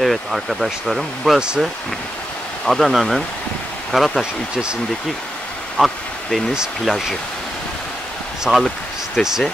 Evet arkadaşlarım, burası Adana'nın Karataş ilçesindeki Akdeniz plajı. Sağlık sitesi.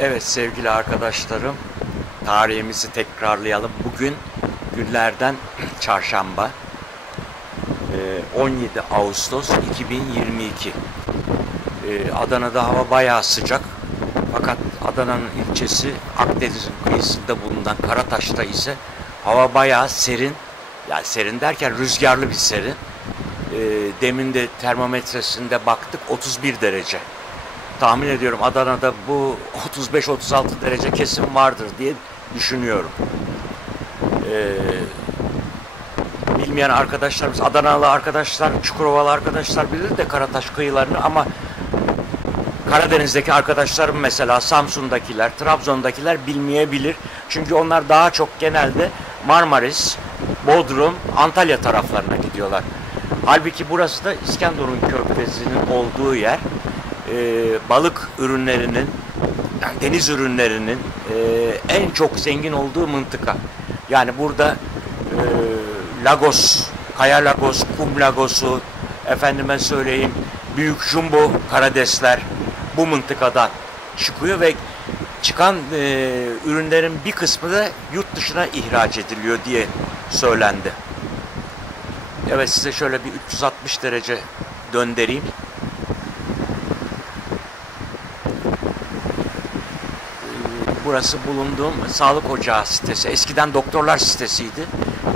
Evet sevgili arkadaşlarım, tarihimizi tekrarlayalım. Bugün günlerden çarşamba, 17 Ağustos 2022. Adana'da hava bayağı sıcak. Fakat Adana'nın ilçesi Akdeniz'in kıyısında bulunan Karataş'ta ise hava bayağı serin. Yani serin derken rüzgarlı bir serin. Demin de termometresinde baktık, 31 derece. Tahmin ediyorum Adana'da bu 35-36 derece kesin vardır diye düşünüyorum. Bilmeyen arkadaşlarımız, Adanalı arkadaşlar, Çukurovalı arkadaşlar bilir de Karataş kıyılarını, ama Karadeniz'deki arkadaşlarım mesela Samsun'dakiler, Trabzon'dakiler bilmeyebilir. Çünkü onlar daha çok genelde Marmaris, Bodrum, Antalya taraflarına gidiyorlar. Halbuki burası da İskenderun Körfezi'nin olduğu yer. Balık ürünlerinin, deniz ürünlerinin en çok zengin olduğu mıntıka. Yani burada Lagos, Kaya Lagos, Kum Lagos'u, efendime söyleyeyim, büyük jumbo karidesler bu mıntıkadan çıkıyor ve çıkan ürünlerin bir kısmı da yurt dışına ihraç ediliyor diye söylendi. Evet, size şöyle bir 360 derece döndüreyim. Burası bulunduğum sağlık ocağı sitesi. Eskiden doktorlar sitesiydi.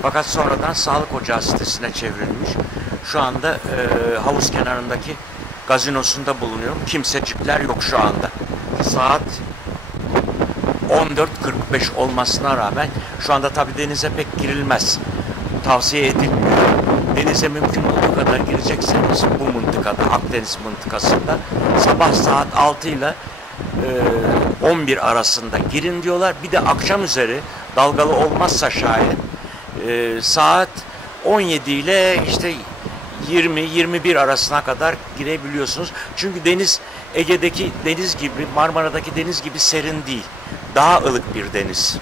Fakat sonradan sağlık ocağı sitesine çevrilmiş. Şu anda havuz kenarındaki gazinosunda bulunuyorum. Kimsecikler yok şu anda. Saat 14.45 olmasına rağmen şu anda tabii denize pek girilmez. Tavsiye edilmiyor. Denize mümkün olduğu kadar girecekseniz bu mıntıkada, Akdeniz mıntıkasında sabah saat 6 ile 11 arasında girin diyorlar. Bir de akşam üzeri dalgalı olmazsa şayet saat 17 ile işte 20-21 arasına kadar girebiliyorsunuz. Çünkü deniz Ege'deki deniz gibi, Marmara'daki deniz gibi serin değil. Daha ılık bir deniz.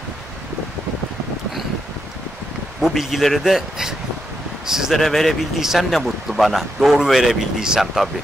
Bu bilgileri de sizlere verebildiysem ne mutlu bana. Doğru verebildiysem tabii.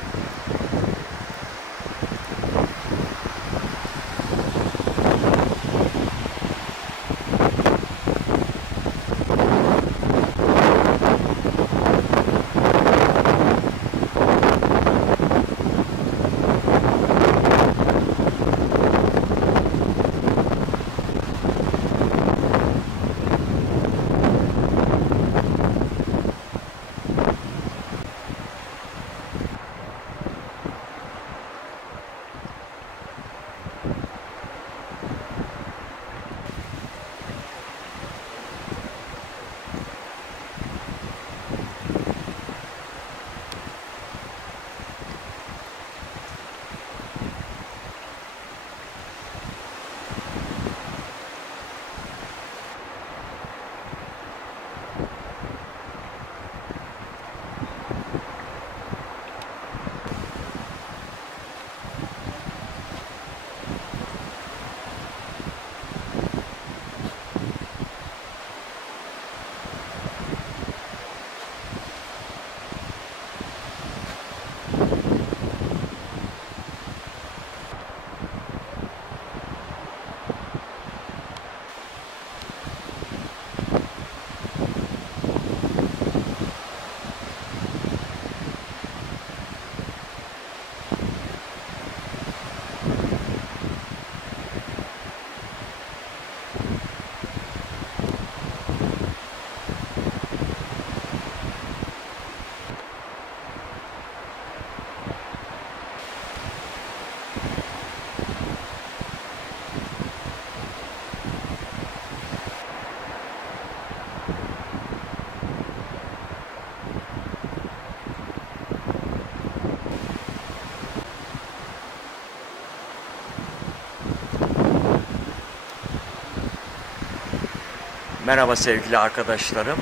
Merhaba sevgili arkadaşlarım.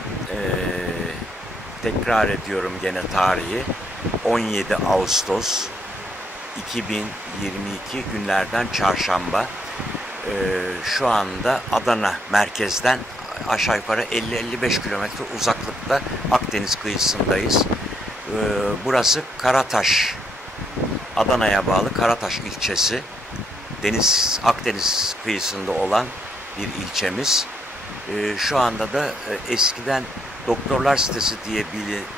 Tekrar ediyorum gene tarihi. 17 Ağustos 2022 günlerden çarşamba. Şu anda Adana merkezden aşağı yukarı 50-55 kilometre uzaklıkta Akdeniz kıyısındayız. Burası Karataş, Adana'ya bağlı Karataş ilçesi. Akdeniz kıyısında olan bir ilçemiz. Şu anda da eskiden doktorlar sitesi diye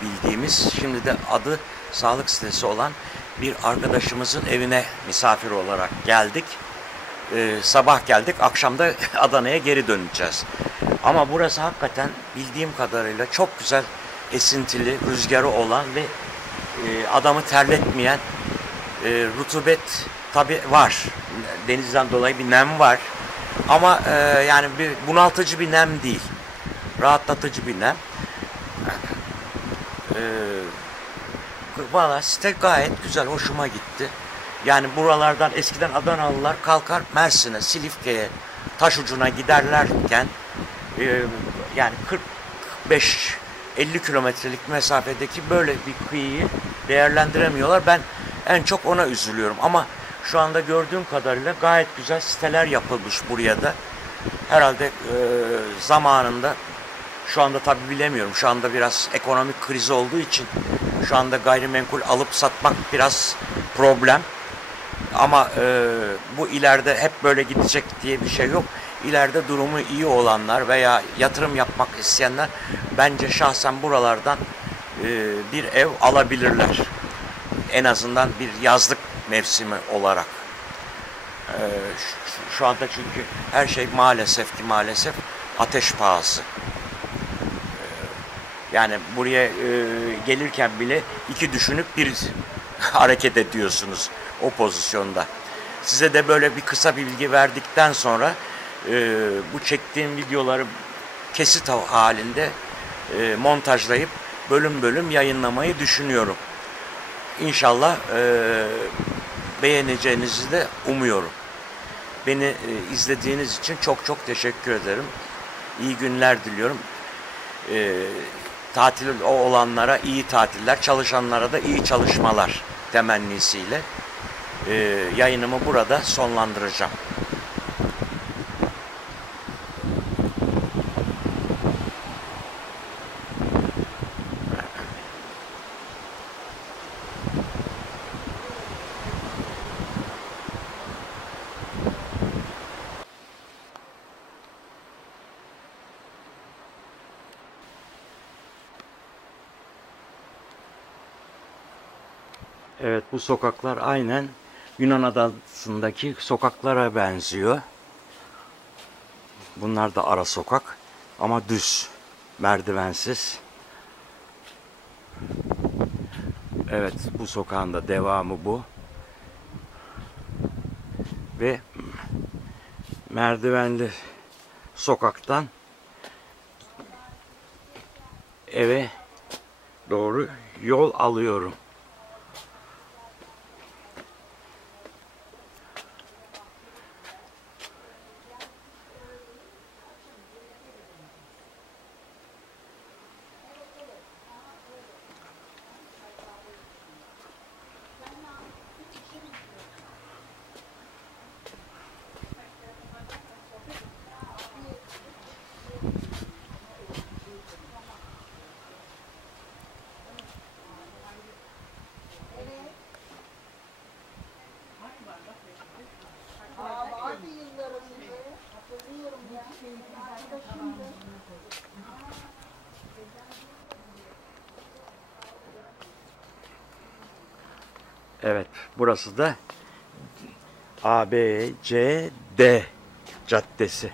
bildiğimiz, şimdi de adı sağlık sitesi olan bir arkadaşımızın evine misafir olarak geldik. Sabah geldik, akşam da Adana'ya geri döneceğiz. Ama burası hakikaten bildiğim kadarıyla çok güzel, esintili, rüzgarı olan ve adamı terletmeyen, rutubet tabi var. Denizden dolayı bir nem var. Ama yani bir bunaltıcı bir nem değil. Rahatlatıcı bir nem. Valla site gayet güzel, hoşuma gitti. Yani buralardan eskiden Adanalılar kalkar Mersin'e, Silifke'ye, Taşucu'na giderlerken yani 45-50 kilometrelik mesafedeki böyle bir kıyıyı değerlendiremiyorlar. Ben en çok ona üzülüyorum. Ama şu anda gördüğüm kadarıyla gayet güzel siteler yapılmış buraya da. Herhalde zamanında, şu anda tabi bilemiyorum. Şu anda biraz ekonomik kriz olduğu için şu anda gayrimenkul alıp satmak biraz problem. Ama bu ileride hep böyle gidecek diye bir şey yok. İleride durumu iyi olanlar veya yatırım yapmak isteyenler bence şahsen buralardan bir ev alabilirler. En azından bir yazlık mevsimi olarak. Şu anda çünkü her şey maalesef ateş pahası. Yani buraya gelirken bile iki düşünüp bir hareket ediyorsunuz o pozisyonda. Size de böyle bir kısa bilgi verdikten sonra bu çektiğim videoları kesit halinde montajlayıp bölüm bölüm yayınlamayı düşünüyorum. İnşallah beğeneceğinizi de umuyorum. Beni izlediğiniz için çok teşekkür ederim. İyi günler diliyorum. Tatil olanlara iyi tatiller, çalışanlara da iyi çalışmalar temennisiyle yayınımı burada sonlandıracağım. Evet, bu sokaklar aynen Yunan adasındaki sokaklara benziyor. Bunlar da ara sokak ama düz, merdivensiz. Evet, bu sokağın da devamı bu. Ve merdivenli sokaktan eve doğru yol alıyorum. Evet, burası da ABCD Caddesi.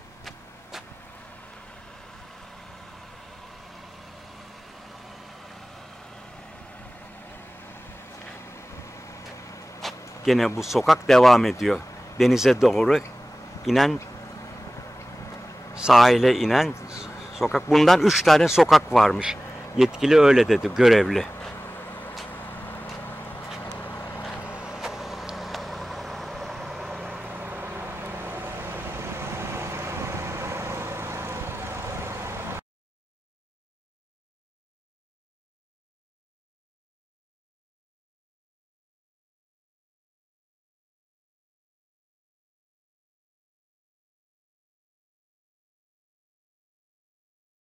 Gene bu sokak devam ediyor. Denize doğru inen, sahile inen sokak. Bundan 3 tane sokak varmış. Yetkili öyle dedi, görevli.